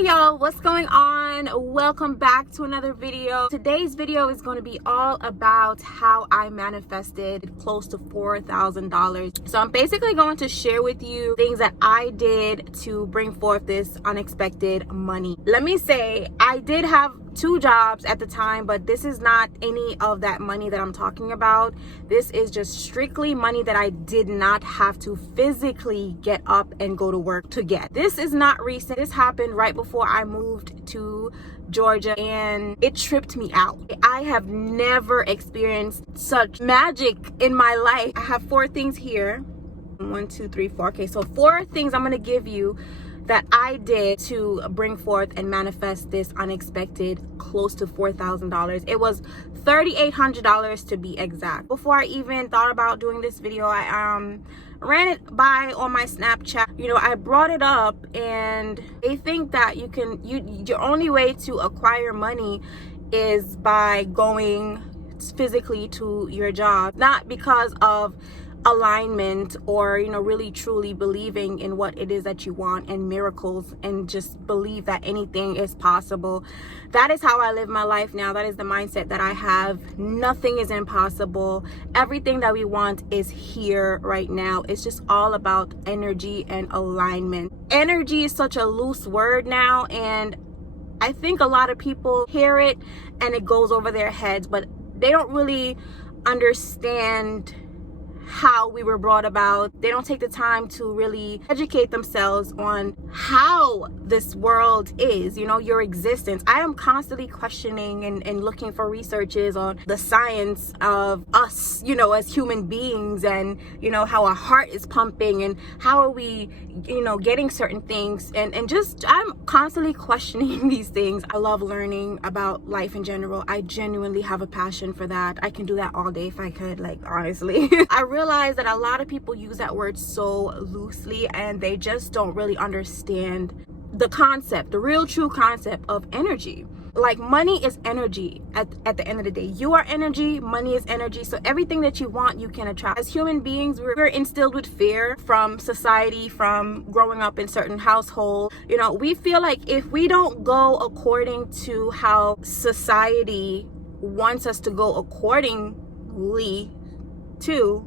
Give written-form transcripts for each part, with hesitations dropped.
Hey y'all, what's going on? Welcome back to another video. Today's video is going to be all about how I manifested close to $4,000. So I'm basically going to share with you things that I did to bring forth this unexpected money. Let me say, I did have two jobs at the time, but this is not any of that money that I'm talking about. This is just strictly money that I did not have to physically get up and go to work to get. This is not recent. This happened right before I moved to Georgia, and it tripped me out. I have never experienced such magic in my life. I have four things here. 1, 2, 3, 4. Okay, so four things I'm gonna give you that I did to bring forth and manifest this unexpected close to $4,000. It was $3,800 to be exact. Before I even thought about doing this video, I ran it by on my Snapchat. You know, I brought it up, and they think that your only way to acquire money is by going physically to your job, not because of alignment or, you know, really truly believing in what it is that you want and miracles, and just believe that anything is possible. That is how I live my life now. That is the mindset that I have. Nothing is impossible. Everything that we want is here right now. It's just all about energy and alignment. Energy is such a loose word now, and I think a lot of people hear it and it goes over their heads, but they don't really understand how we were brought about. They don't take the time to really educate themselves on how this world is, you know, your existence. I am constantly questioning and looking for researches on the science of us, you know, as human beings, and, you know, how our heart is pumping and how are we, you know, getting certain things, and just I'm constantly questioning these things. I love learning about life in general. I genuinely have a passion for that. I can do that all day if I could, like, honestly. I realize that a lot of people use that word so loosely, and they just don't really understand the concept, the real true concept of energy. Like, money is energy at the end of the day. You are energy, money is energy. So everything that you want, you can attract. As human beings, we're instilled with fear from society, from growing up in certain households. You know, we feel like if we don't go according to how society wants us to go accordingly to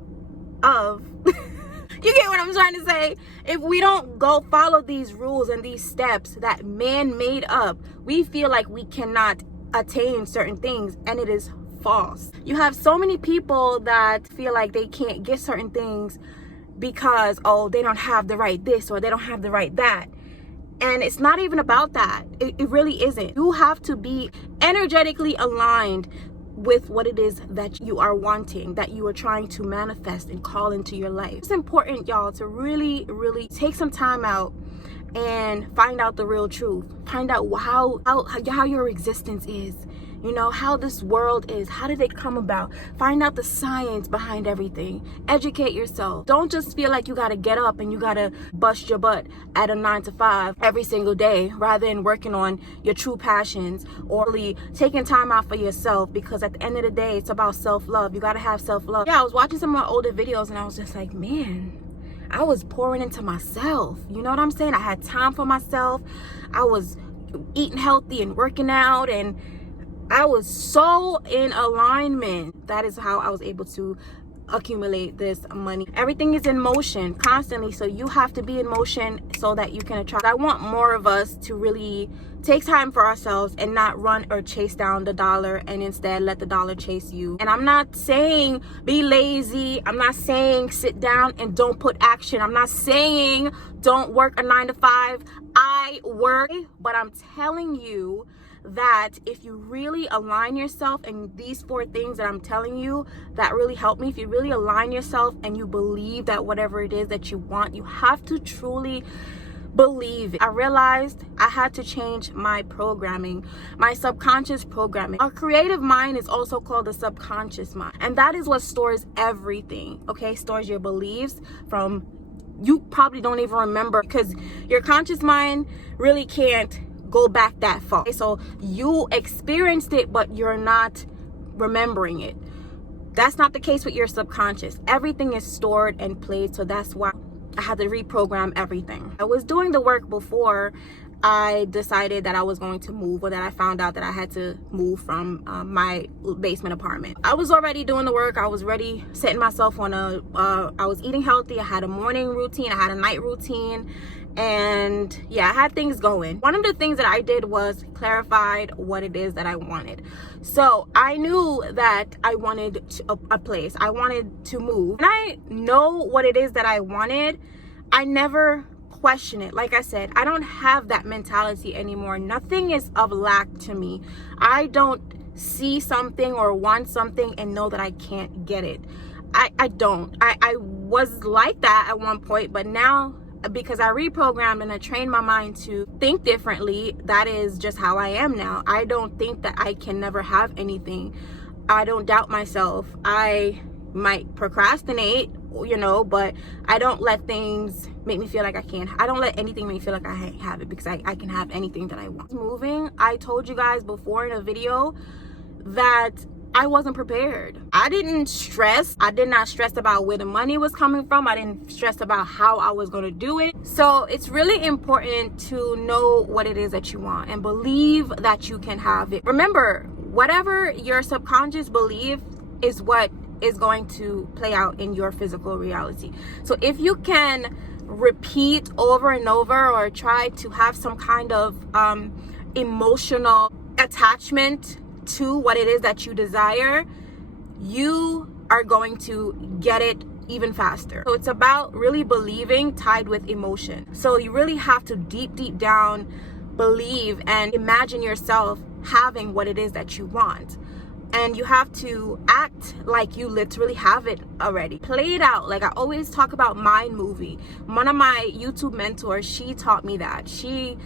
of you get what I'm trying to say? If we don't go follow these rules and these steps that man made up, we feel like we cannot attain certain things, and it is false. You have so many people that feel like they can't get certain things because, oh, they don't have the right this or they don't have the right that. And it's not even about that. It really isn't. You have to be energetically aligned with what it is that you are wanting, that you are trying to manifest and call into your life. It's important, y'all, to really take some time out and find out the real truth. Find out how your existence is, you know, how this world is. How did it come about? Find out the science behind everything. Educate yourself. Don't just feel like you gotta get up and you gotta bust your butt at a 9 to 5 every single day, rather than working on your true passions or really taking time out for yourself, because at the end of the day, it's about self-love. You gotta have self-love. Yeah, I was watching some of my older videos and I was just like, man, I was pouring into myself. You know what I'm saying? I had time for myself. I was eating healthy and working out, and I was so in alignment. That is how I was able to accumulate this money. Everything is in motion constantly, so you have to be in motion so that you can attract. I want more of us to really take time for ourselves and not run or chase down the dollar, and instead let the dollar chase you. And I'm not saying be lazy. I'm not saying sit down and don't put action. I'm not saying don't work a 9 to 5. I work, but I'm telling you that if you really align yourself, and these four things that I'm telling you that really help me, if you really align yourself and you believe that whatever it is that you want, you have to truly believe it. I realized I had to change my programming, my subconscious programming. Our creative mind is also called the subconscious mind, and that is what stores everything. Okay, stores your beliefs from you probably don't even remember, because your conscious mind really can't go back that far. Okay, so you experienced it, but you're not remembering it. That's not the case with your subconscious. Everything is stored and played, so that's why I had to reprogram everything. I was doing the work before, I decided that I was going to move, or that I found out that I had to move from my basement apartment. I was already doing the work. I was already setting myself on I was eating healthy. I had a morning routine. I had a night routine. And yeah, I had things going. One of the things that I did was clarified what it is that I wanted. So I knew that I wanted a place. I wanted to move. And I know what it is that I wanted. I never question it. Like I said, I don't have that mentality anymore. Nothing is of lack to me. I don't see something or want something and know that I can't get it. I don't. I was like that at one point, but now, because I reprogrammed and I trained my mind to think differently, that is just how I am now. I don't think that I can never have anything. I don't doubt myself. I might procrastinate, but I don't let things make me feel like I can't. I don't let anything make me feel like I can't have it, because I can have anything that I want. Moving, I told you guys before in a video that I wasn't prepared. I didn't stress. I did not stress about where the money was coming from. I didn't stress about how I was going to do it. So it's really important to know what it is that you want and believe that you can have it. Remember, whatever your subconscious belief is what is going to play out in your physical reality. So if you can repeat over and over, or try to have some kind of emotional attachment to what it is that you desire, you are going to get it even faster. So it's about really believing tied with emotion. So you really have to deep down believe and imagine yourself having what it is that you want. And you have to act like you literally have it already. Play it out. Like I always talk about mind movie. One of my YouTube mentors, she taught me that. She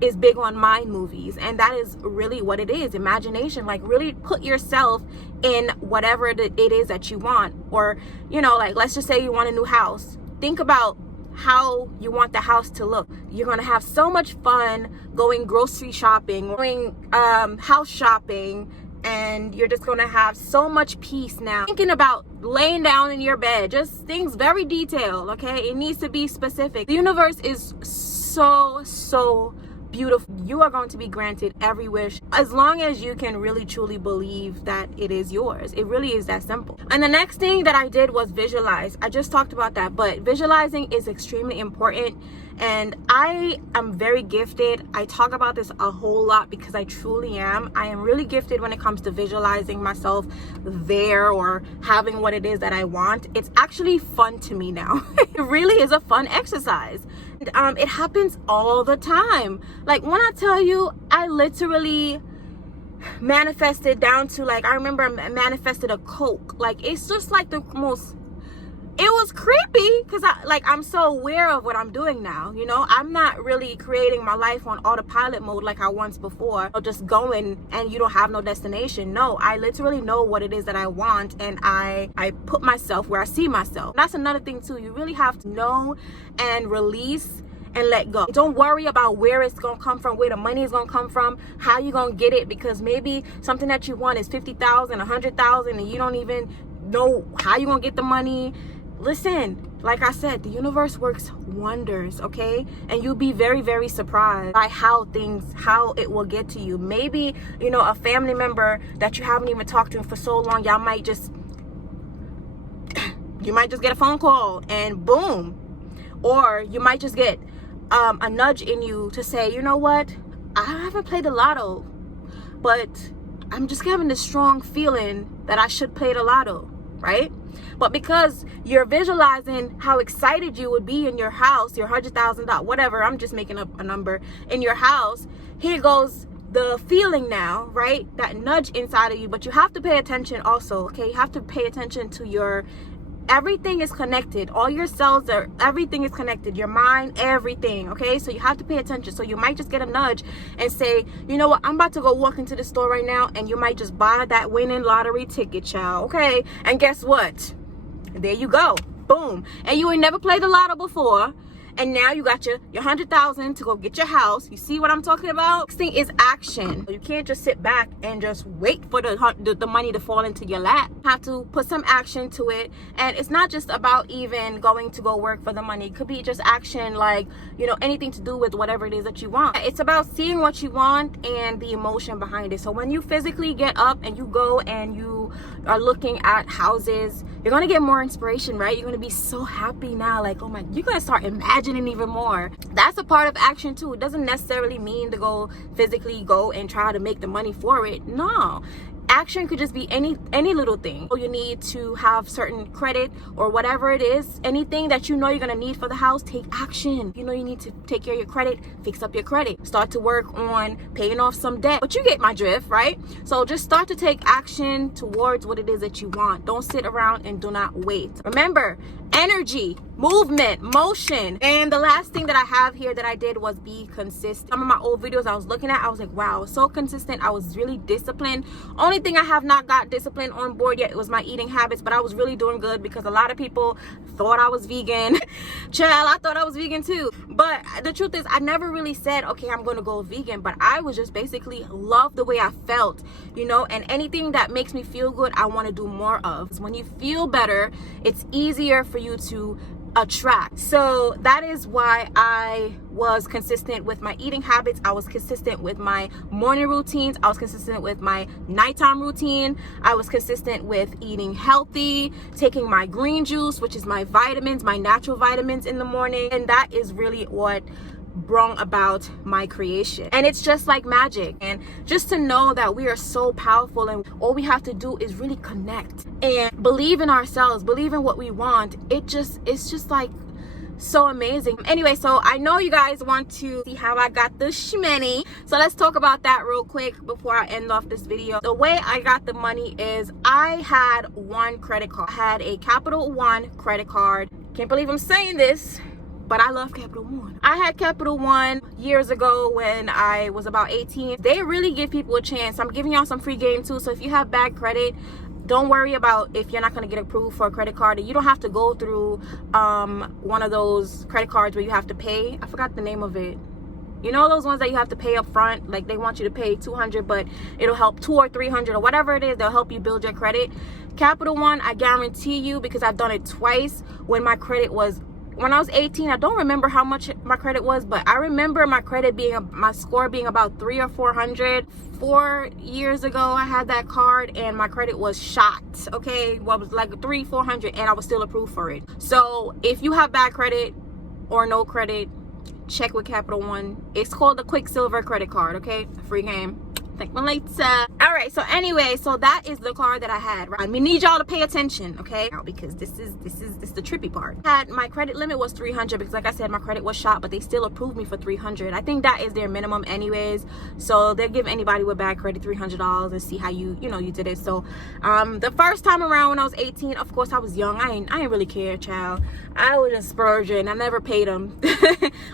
is big on mind movies, and that is really what it is. Imagination. Like really put yourself in whatever it is that you want. Or, like let's just say you want a new house. Think about how you want the house to look. You're gonna have so much fun going grocery shopping, going house shopping, and you're just gonna have so much peace now. Thinking about laying down in your bed, just things very detailed, okay? It needs to be specific. The universe is so beautiful. You are going to be granted every wish, as long as you can really truly believe that it is yours. It really is that simple. And the next thing that I did was visualize. I just talked about that, but visualizing is extremely important. And I am very gifted. I talk about this a whole lot because I truly am. I am really gifted when it comes to visualizing myself there, or having what it is that I want. It's actually fun to me now. It really is a fun exercise. And, it happens all the time. Like when I tell you, I literally manifested down to, like, I remember I manifested a Coke. Like it's just like the most, it was creepy because I'm so aware of what I'm doing now. I'm not really creating my life on autopilot mode like I once before, or just going and you don't have no destination. No, I literally know what it is that I want, and I put myself where I see myself. That's another thing too. You really have to know and release and let go. Don't worry about where it's gonna come from, where the money is gonna come from, how you gonna get it, because maybe something that you want is 50,000, 100,000, and you don't even know how you gonna get the money. Listen, like I said, the universe works wonders, okay? And you'll be very surprised by how it will get to you. Maybe, a family member that you haven't even talked to for so long, you might just get a phone call and boom. Or you might just get a nudge in you to say, you know what? I haven't played the lotto, but I'm just having this strong feeling that I should play the lotto, right? But because you're visualizing how excited you would be in your house, your $100,000, whatever, I'm just making up a number, in your house, here goes the feeling now, right? That nudge inside of you. But you have to pay attention also, okay? You have to pay attention to everything is connected. All your cells everything is connected. Your mind, everything, okay? So you have to pay attention. So you might just get a nudge and say, you know what, I'm about to go walk into the store right now, and you might just buy that winning lottery ticket, child, okay? And guess what? There you go. Boom. And you ain't never played the lotto before, and now you got your 100,000 to go get your house. You see what I'm talking about? Next thing is action. You can't just sit back and just wait for the money to fall into your lap. You have to put some action to it. And it's not just about even going to go work for the money. It could be just action, like, you know, anything to do with whatever it is that you want. It's about seeing what you want and the emotion behind it. So when you physically get up and you go and you are looking at houses, you're gonna get more inspiration, right? You're gonna be so happy now, like, oh my, you're gonna start imagining even more. That's a part of action too. It doesn't necessarily mean to go physically go and try to make the money for it. No, action could just be any little thing. You need to have certain credit or whatever it is. Anything that you know you're gonna need for the house, take action. You know you need to take care of your credit, fix up your credit, start to work on paying off some debt. But you get my drift, right? So just start to take action towards what it is that you want. Don't sit around and do not wait. Remember, energy, movement, motion. And the last thing that I have here that I did was be consistent. Some of my old videos I was looking at, I was like, wow, I was so consistent. I was really disciplined. Only thing I have not got disciplined on board yet was my eating habits, but I was really doing good because a lot of people thought I was vegan. Child, I thought I was vegan too. But the truth is, I never really said, okay, I'm gonna go vegan, but I was just basically love the way I felt, you know, and anything that makes me feel good, I want to do more of. When you feel better, it's easier for you to attract. So that is why I was consistent with my eating habits. I was consistent with my morning routines. I was consistent with my nighttime routine. I was consistent with eating healthy, taking my green juice, which is my vitamins, my natural vitamins in the morning. And that is really what brought about my creation. And it's just like magic. And just to know that we are so powerful, and all we have to do is really connect and believe in ourselves, believe in what we want. It's just like so amazing. Anyway, so I know you guys want to see how I got the shmoney, so let's talk about that real quick before I end off this video. The way I got the money is I had one credit card. I had a Capital One credit card. Can't believe I'm saying this, but I love Capital One. I had Capital One years ago when I was about 18. They really give people a chance. I'm giving y'all some free game too. So if you have bad credit, don't worry about if you're not going to get approved for a credit card. You don't have to go through one of those credit cards where you have to pay. I forgot the name of it. You know, those ones that you have to pay up front, like they want you to pay $200, but it'll help $200 or $300 or whatever it is. They'll help you build your credit. Capital One, I guarantee you, because I've done it twice when my credit was, when I was 18, I don't remember how much my credit was, but I remember my credit being, my score being about 300 or 400. 4 years ago, I had that card and my credit was shot. Okay, well, it was like 300-400, and I was still approved for it. So if you have bad credit or no credit, check with Capital One. It's called the Quicksilver credit card. Okay, free game. Thank me later. All right, so anyway, so that is the card that I had, right? I need y'all to pay attention, okay? Because this is the trippy part. My credit limit was 300 because, like I said, my credit was shot, but they still approved me for 300. I think that is their minimum anyways. So they'll give anybody with bad credit $300 and see how you did it. So the first time around when I was 18, of course I was young. I ain't really care, child. I was just splurging. I never paid them.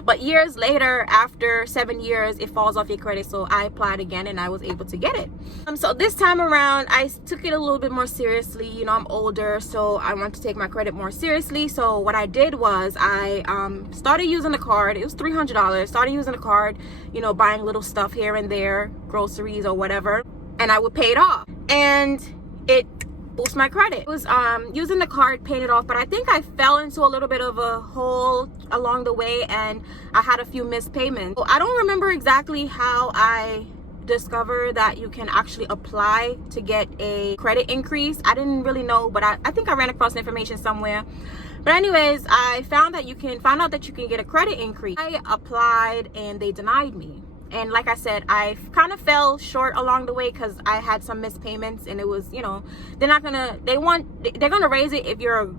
But years later, after 7 years, it falls off your credit. So I applied again and I was able to get it. So this time around, I took it a little bit more seriously. You know, I'm older, so I want to take my credit more seriously. So what I did was I started using the card. It was $300. Started using the card, you know, buying little stuff here and there, groceries or whatever, and I would pay it off, and it boost my credit. It was using the card, paying it off, but I think I fell into a little bit of a hole along the way, and I had a few missed payments. So I don't remember exactly how I discover that you can actually apply to get a credit increase. I didn't really know, but I think I ran across the information somewhere. But anyways, I found out that you can get a credit increase. I applied and they denied me. And like I said, I kind of fell short along the way because I had some missed payments, and it was, you know, they're gonna raise it if you're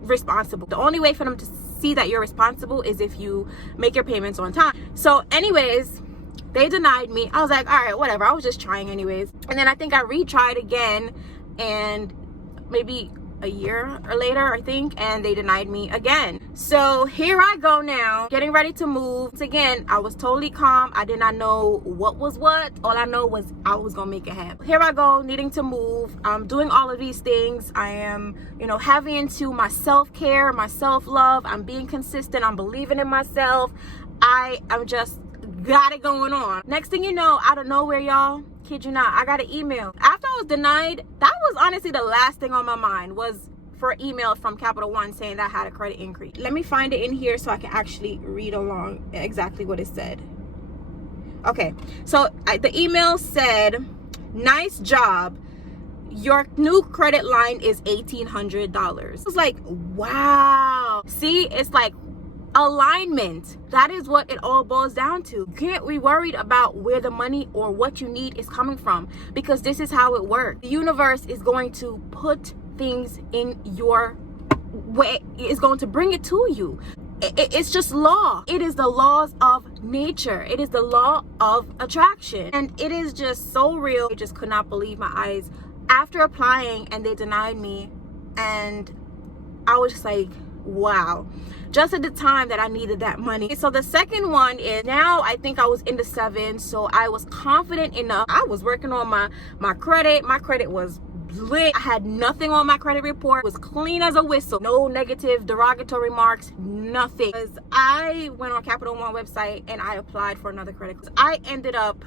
responsible. The only way for them to see that you're responsible is if you make your payments on time. So anyways, they denied me. I was like, all right, whatever. I was just trying anyways. And then I think I retried again, and maybe a year or later, I think, and they denied me again. So here I go now, getting ready to move. Once again, I was totally calm. I did not know what was what. All I know was I was gonna make it happen. Here I go, needing to move. I'm doing all of these things. I am, heavy into my self-care, my self-love. I'm being consistent. I'm believing in myself. I'm just got it going on. Next thing you know, out of nowhere, y'all, kid you not, I got an email. After I was denied, that was honestly the last thing on my mind, was for an email from Capital One saying that I had a credit increase. Let me find it in here so I can actually read along exactly what it said. Okay, so the email said, nice job. Your new credit line is $1,800. I was like, wow. See, it's like alignment. That is what it all boils down to. You can't be worried about where the money or what you need is coming from, because this is how it works. The universe is going to put things in your way. It's going to bring it to you. It's just law. It is the laws of nature. It is the law of attraction, and it is just so real. I just could not believe my eyes after applying, and they denied me, and I was just like, wow, just at the time that I needed that money. So the second one is, now I think I was in the 7, so I was confident enough. I was working on my credit. My credit was lit. I had nothing on my credit report. It was clean as a whistle. No negative derogatory marks, nothing. Because I went on Capital One website and I applied for another credit. I ended up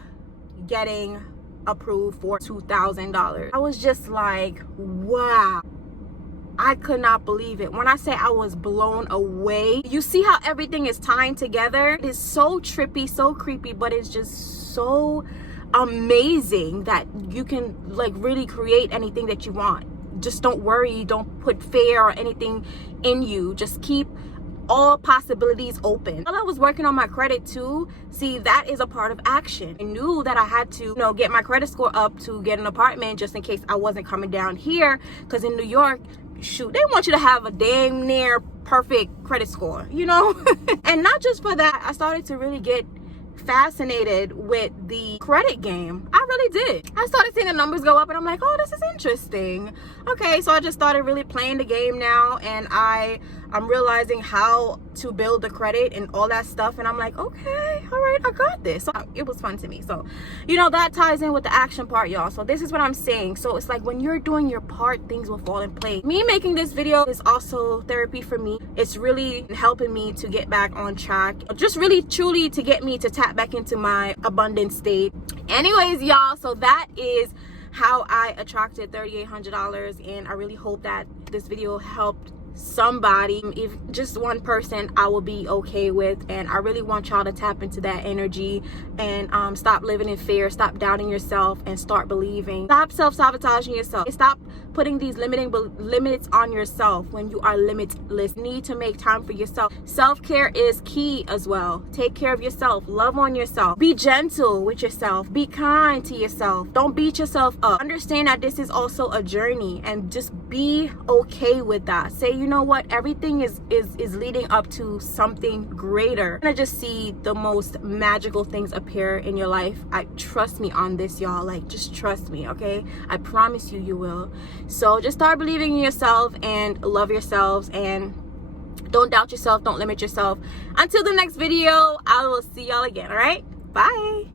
getting approved for $2,000. I was just like, wow. I could not believe it. When I say I was blown away, you see how everything is tying together? It is so trippy, so creepy, but it's just so amazing that you can like really create anything that you want. Just don't worry, don't put fear or anything in you. Just keep all possibilities open. While I was working on my credit too, see, that is a part of action. I knew that I had to, get my credit score up to get an apartment, just in case I wasn't coming down here, because in New York, shoot, they want you to have a damn near perfect credit score, And not just for that, I started to really get fascinated with the credit game. I really did. I started seeing the numbers go up, and I'm like, oh, this is interesting. Okay, so I just started really playing the game now, and I'm realizing how to build the credit and all that stuff, and I'm like, okay, all right, I got this. So it was fun to me. So that ties in with the action part, y'all. So this is what I'm saying. So it's like when you're doing your part, things will fall in place. Me making this video is also therapy for me. It's really helping me to get back on track, just really truly to get me to tap back into my abundant state. Anyways, y'all, so that is how I attracted $3,800, and I really hope that this video helped somebody. If just one person, I will be okay with. And I really want y'all to tap into that energy and stop living in fear, stop doubting yourself, and start believing. Stop self-sabotaging yourself. Stop putting these limits on yourself when you are limitless. You need to make time for yourself. Self-care is key as well. Take care of yourself. Love on yourself. Be gentle with yourself. Be kind to yourself. Don't beat yourself up. Understand that this is also a journey, and just be okay with that. Say, you know what, everything is leading up to something greater. You're gonna just see the most magical things appear in your life. Trust me on this, y'all. Like, just trust me, okay? I promise you will. So just start believing in yourself and love yourselves, and don't doubt yourself, don't limit yourself. Until the next video, I will see y'all again. All right, bye.